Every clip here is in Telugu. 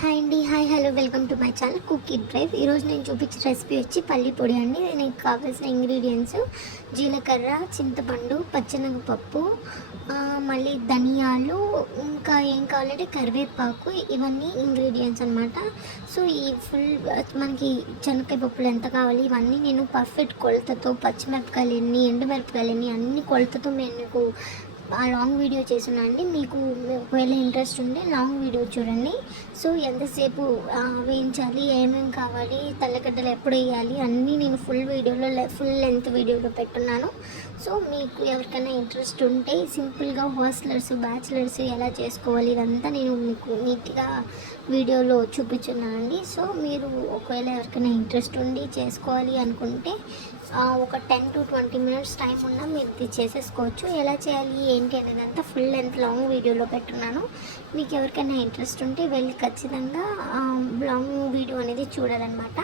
హాయ్ అండి. Hi hello welcome to my channel cook it drive. ఈరోజు నేను చూపించే రెసిపీ వచ్చి పల్లి పొడి అండి. దీనికి కావాల్సిన ఇంగ్రీడియంట్స్ జీలకర్ర, చింతపండు, పచ్చెనగపప్పు, మళ్ళీ ధనియాలు, ఇంకా ఏం కావాలంటే కరివేపాకు, ఇవన్నీ ఇంగ్రీడియంట్స్ అనమాట. సో ఈ ఫుల్ మనకి శనగకాయ పప్పులు ఎంత కావాలి ఇవన్నీ నేను పర్ఫెక్ట్ కొలతతో, పచ్చిమిరపకాయలు ఎన్ని, ఎండుమిరపకాయలు ఎన్ని, అన్ని కొలతతో నేను మీకు ఆ లాంగ్ వీడియో చేస్తున్నా అండి. మీకు ఒకవేళ ఇంట్రెస్ట్ ఉంటే లాంగ్ వీడియో చూడండి. సో ఎంతసేపు వేయించాలి, ఏమేమి కావాలి, తెల్లగడ్డలు ఎప్పుడు వేయాలి అన్నీ నేను ఫుల్ లెంత్ వీడియోలో పెట్టున్నాను. సో మీకు ఎవరికైనా ఇంట్రెస్ట్ ఉంటే సింపుల్గా హాస్టలర్స్, బ్యాచిలర్స్ ఎలా చేసుకోవాలి ఇదంతా నేను మీకు నీట్గా వీడియోలో చూపించున్నానండి. సో మీరు ఒకవేళ ఎవరికైనా ఇంట్రెస్ట్ ఉండి చేసుకోవాలి అనుకుంటే ఒక 10 to 20 minutes టైం ఉన్నా మీరు ఇది చేసేసుకోవచ్చు. ఎలా చేయాలి ఏంటి అనేది అంతా ఫుల్ లెంత్ లాంగ్ వీడియోలో పెట్టున్నాను. మీకు ఎవరికైనా ఇంట్రెస్ట్ ఉంటే వెళ్ళి ఖచ్చితంగా లాంగ్ వీడియో అనేది చూడాలన్నమాట.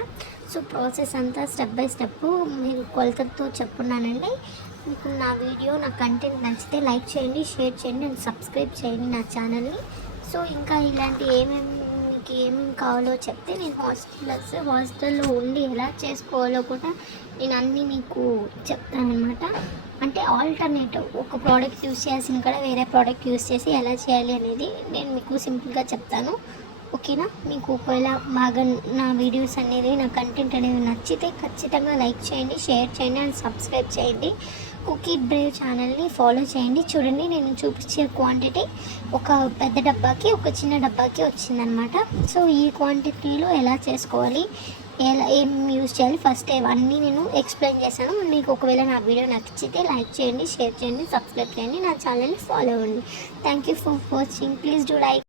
సో ప్రాసెస్ అంతా స్టెప్ బై స్టెప్ మీరు కొలతతో చెప్పున్నానండి. మీకు నా వీడియో, నా కంటెంట్ నచ్చితే లైక్ చేయండి, షేర్ చేయండి అండ్ సబ్స్క్రైబ్ చేయండి నా ఛానల్ని. సో ఇంకా ఇలాంటి ఏమేమి కావాలో చెప్తే నేను హాస్టల్లో ఉండి ఎలా చేసుకోవాలో కూడా నేను అన్నీ మీకు చెప్తాను అనమాట. అంటే ఆల్టర్నేటివ్ ఒక ప్రోడక్ట్ యూస్ చేయాల్సిన కూడా వేరే ప్రోడక్ట్ యూస్ చేసి ఎలా చేయాలి అనేది నేను మీకు సింపుల్గా చెప్తాను. ఓకేనా? మీకు ఒకవేళ బాగా నా వీడియోస్ అనేది, నా కంటెంట్ అనేది నచ్చితే ఖచ్చితంగా లైక్ చేయండి, షేర్ చేయండి అండ్ సబ్స్క్రైబ్ చేయండి. కుక్ ఇట్ బ్రేవ్ ఛానల్ని ఫాలో చేయండి. చూడండి, నేను చూపించే క్వాంటిటీ ఒక పెద్ద డబ్బాకి, ఒక చిన్న డబ్బాకి వచ్చిందనమాట. సో ఈ క్వాంటిటీలో ఎలా చేసుకోవాలి, ఏం యూజ్ చేయాలి ఫస్ట్ ఇవన్నీ నేను ఎక్స్ప్లెయిన్ చేశాను. మీకు ఒకవేళ నా వీడియో నచ్చితే లైక్ చేయండి, షేర్ చేయండి, సబ్స్క్రైబ్ చేయండి, నా ఛానల్ని ఫాలో అవ్వండి. Thank you for watching. Please do like.